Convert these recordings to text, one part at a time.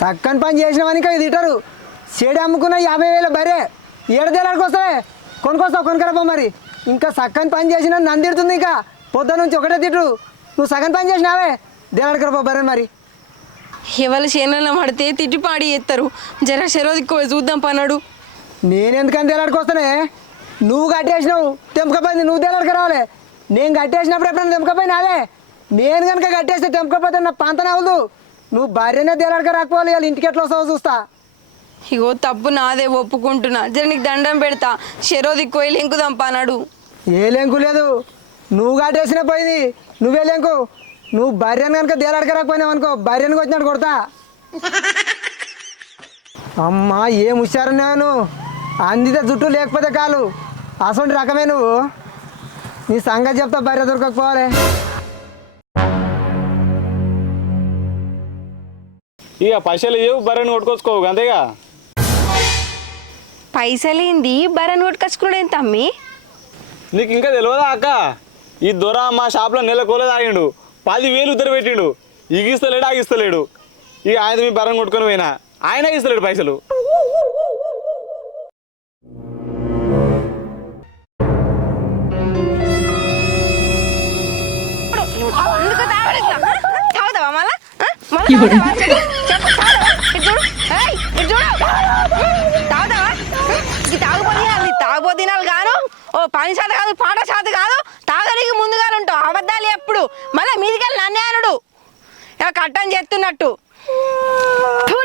సక్కని పని చేసినామని ఇంకా తింటారు. చెడు అమ్ముకున్న 50,000 బరే ఏడదేళ్ళకి వస్తావే కొనుక్కరపో మరి. ఇంకా సక్కని పని చేసిన నన్ను తిడుతుంది. ఇంకా పొద్దు నుంచి ఒకటే తిట్టు. నువ్వు సగం పని చేసినావే దేలాడకరపో బరే మరి. ఎవరు చేనులో పడితే తిట్టి పాడి చేస్తారు. జర చెరోదికి చూద్దాం పన్నాడు. నేనెందుకని దేలాడుకొస్తానే? నువ్వు కట్టేసినావు తెంపకపోయింది, నువ్వు దేలాడక రావాలి. నేను కట్టేసినప్పుడు ఎప్పుడైనా తెంపకపోయినా అదే. నేను కనుక కట్టేస్తే తెంపకపోతే నా పంతన అవ్వదు. నువ్వు భార్యనే దేలాడక రాకపోవాలి. వాళ్ళు ఇంటికి ఎట్లా వస్తావో చూస్తా. ఇగో తప్పు నాదే, ఒప్పుకుంటున్నా. జర నీకు దండం పెడతా. చెరోదికి పోయి లెంకుదాం పన్నాడు. ఏ లెంకు లేదు, నువ్వు కట్టేసిన పోయింది నువ్వే లెంకు. నువ్వు భార్యను కనుక దేలాడక రాకపోయినావు అనుకో, భార్యను వచ్చినట్టు కొడతా. అమ్మా ఏం హుషారున్నాను. అందితే జుట్టు లేకపోతే కాలు. అసలు రకమే నువ్వు. నీ సంగతి చెప్తా, భార్య దొరకకపోవాలి. ఇక పైసలు ఇవ్వు, బర్రెని కొట్టుకొచ్చుకోవు అంతేగా. పైసలేంది బర్రెను కొట్టుకొచ్చుకున్నాడు ఏంటి తమ్మి? నీకు ఇంకా తెలియదా అక్క? ఈ దొర మా షాప్లో నెలకోలేదు ఆగిండు, 10,000 ఉద్దరు పెట్టిండు. ఇగిస్తలేడు ఆగిస్తలేడు. ఇక ఆయన మీ బర్రెని కొట్టుకొని పోయినా ఆయన ఇస్తలేడు పైసలు. తాగుతావా మళ్ళా? తాగుబోతు తినాలి కాను. ఓ పని శాత కాదు, పాట శాత కాదు, తాగడానికి ముందుగా ఉంటావు. అబద్ధాలు ఎప్పుడు మళ్ళీ మీదికెళ్ళి నన్నే అనుడు. కట్టని చేస్తున్నట్టు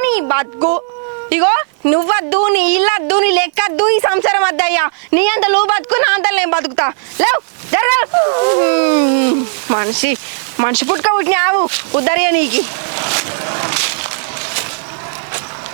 నీ బతుకు. ఇగో నువ్వద్దు, నీ ఇల్లద్దు, నీ లెక్కద్దు, ఈ సంసారం వద్దయ్యా. నీ అంత నువ్వు బతుకు, నా అంత నేను బతుకుతా. లేవు జరగ. మనిషి పుట్టుక పుట్టినావు ఉద్దరియ నీకి.